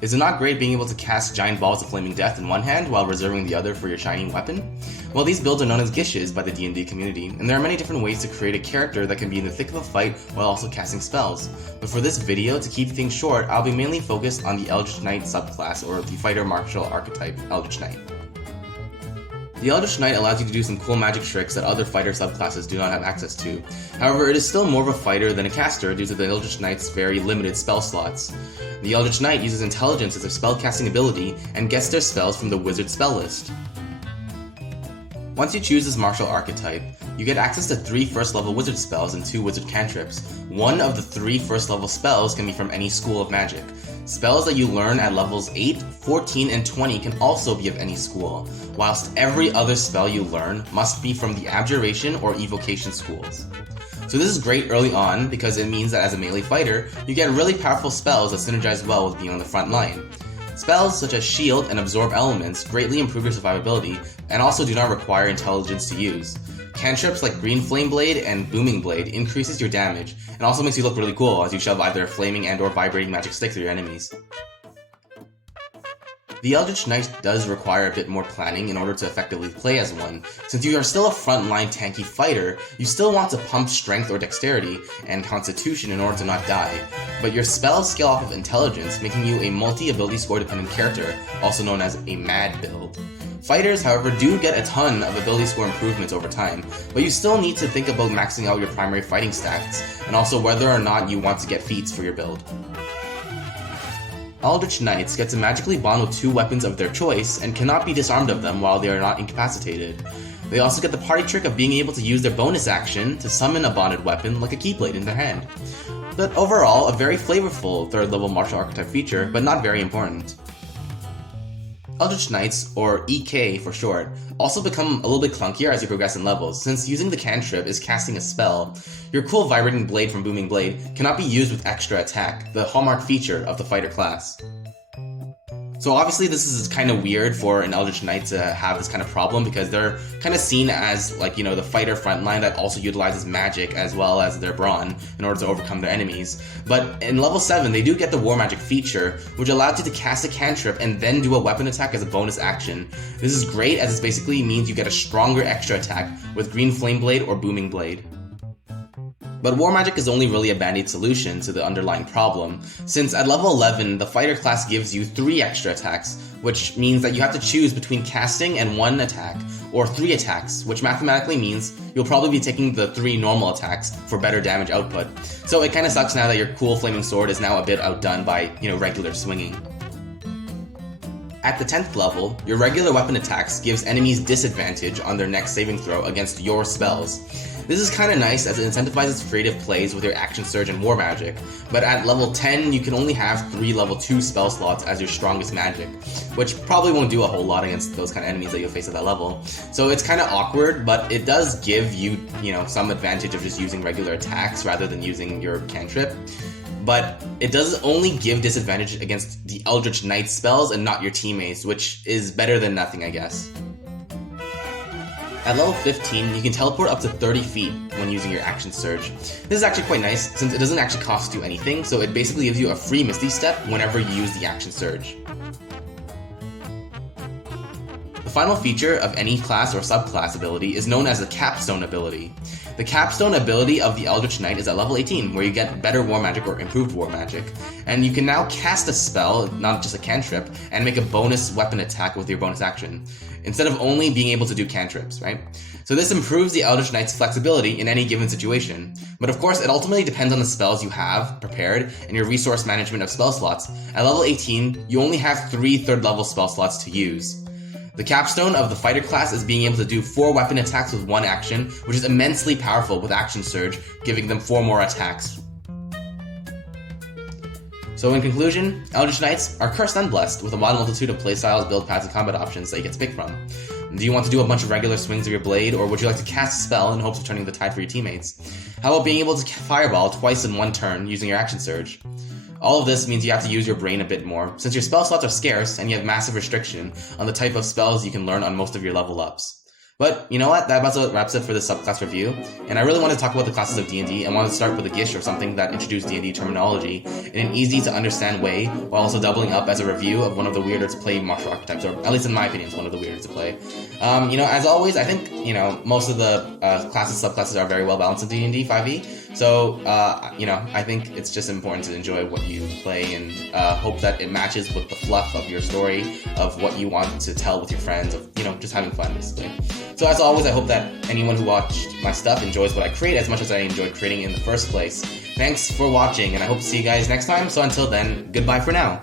Is it not great being able to cast giant balls of flaming death in one hand while reserving the other for your shining weapon? Well, these builds are known as Gishes by the D&D community, and there are many different ways to create a character that can be in the thick of a fight while also casting spells. But for this video, to keep things short, I'll be mainly focused on the Eldritch Knight subclass, or the Fighter Martial Archetype Eldritch Knight. The Eldritch Knight allows you to do some cool magic tricks that other fighter subclasses do not have access to. However, it is still more of a fighter than a caster due to the Eldritch Knight's very limited spell slots. The Eldritch Knight uses intelligence as their spellcasting ability and gets their spells from the wizard spell list. Once you choose this martial archetype, you get access to 3 first level wizard spells and 2 wizard cantrips. One of the 3 first level spells can be from any school of magic. Spells that you learn at levels 8, 14, and 20 can also be of any school, whilst every other spell you learn must be from the Abjuration or Evocation schools. So this is great early on because it means that as a melee fighter, you get really powerful spells that synergize well with being on the front line. Spells such as Shield and Absorb Elements greatly improve your survivability and also do not require intelligence to use. Cantrips like Green Flame Blade and Booming Blade increases your damage and also makes you look really cool as you shove either a flaming and or vibrating magic stick through your enemies. The Eldritch Knight does require a bit more planning in order to effectively play as one. Since you are still a frontline tanky fighter, you still want to pump strength or dexterity and constitution in order to not die, but your spells scale off of intelligence, making you a multi-ability score dependent character, also known as a MAD build. Fighters, however, do get a ton of ability score improvements over time, but you still need to think about maxing out your primary fighting stats, and also whether or not you want to get feats for your build. Eldritch Knights get to magically bond with 2 weapons of their choice and cannot be disarmed of them while they are not incapacitated. They also get the party trick of being able to use their bonus action to summon a bonded weapon like a Keyblade in their hand. But overall, a very flavorful 3rd level martial archetype feature, but not very important. Eldritch Knights, or EK for short, also become a little bit clunkier as you progress in levels, since using the cantrip is casting a spell. Your cool Vibrating Blade from Booming Blade cannot be used with extra attack, the hallmark feature of the fighter class. So obviously this is kind of weird for an Eldritch Knight to have this kind of problem because they're kind of seen as the fighter frontline that also utilizes magic as well as their brawn in order to overcome their enemies. But in level 7 they do get the War Magic feature, which allows you to cast a cantrip and then do a weapon attack as a bonus action. This is great as it basically means you get a stronger extra attack with Green Flame Blade or Booming Blade. But War Magic is only really a band-aid solution to the underlying problem, since at level 11, the fighter class gives you 3 extra attacks, which means that you have to choose between casting and 1 attack, or 3 attacks, which mathematically means you'll probably be taking the 3 normal attacks for better damage output. So it kinda sucks now that your cool flaming sword is now a bit outdone by, regular swinging. At the 10th level, your regular weapon attacks gives enemies disadvantage on their next saving throw against your spells. This is kinda nice as it incentivizes creative plays with your Action Surge and War Magic, but at level 10 you can only have 3 level 2 spell slots as your strongest magic, which probably won't do a whole lot against those kind of enemies that you'll face at that level. So it's kinda awkward, but it does give you, some advantage of just using regular attacks rather than using your cantrip. But it does only give disadvantage against the Eldritch Knight spells and not your teammates, which is better than nothing, I guess. At level 15, you can teleport up to 30 feet when using your Action Surge. This is actually quite nice, since it doesn't actually cost you anything, so it basically gives you a free Misty Step whenever you use the Action Surge. The final feature of any class or subclass ability is known as the Capstone ability. The Capstone ability of the Eldritch Knight is at level 18, where you get better War Magic or improved War Magic, and you can now cast a spell, not just a cantrip, and make a bonus weapon attack with your bonus action, instead of only being able to do cantrips, right? So this improves the Eldritch Knight's flexibility in any given situation, but of course it ultimately depends on the spells you have prepared and your resource management of spell slots. At level 18, you only have 3 3rd level spell slots to use. The capstone of the fighter class is being able to do 4 weapon attacks with 1 action, which is immensely powerful with Action Surge, giving them 4 more attacks. So in conclusion, Eldritch Knights are cursed and blessed with a wide multitude of playstyles, build paths, and combat options that you get to pick from. Do you want to do a bunch of regular swings of your blade, or would you like to cast a spell in hopes of turning the tide for your teammates? How about being able to fireball twice in 1 turn using your Action Surge? All of this means you have to use your brain a bit more, since your spell slots are scarce and you have massive restriction on the type of spells you can learn on most of your level ups. But you know what? That about wraps it for this subclass review. And I really want to talk about the classes of D&D and want to start with a Gish or something that introduced D&D terminology in an easy to understand way, while also doubling up as a review of one of the weirder to play martial archetypes, or at least in my opinion, it's one of the weirder to play. As always, I think, most of the classes, subclasses are very well balanced in D&D 5e. So, I think it's just important to enjoy what you play and hope that it matches with the fluff of your story, of what you want to tell with your friends, of, just having fun, basically. So as always, I hope that anyone who watched my stuff enjoys what I create as much as I enjoyed creating it in the first place. Thanks for watching, and I hope to see you guys next time. So until then, goodbye for now.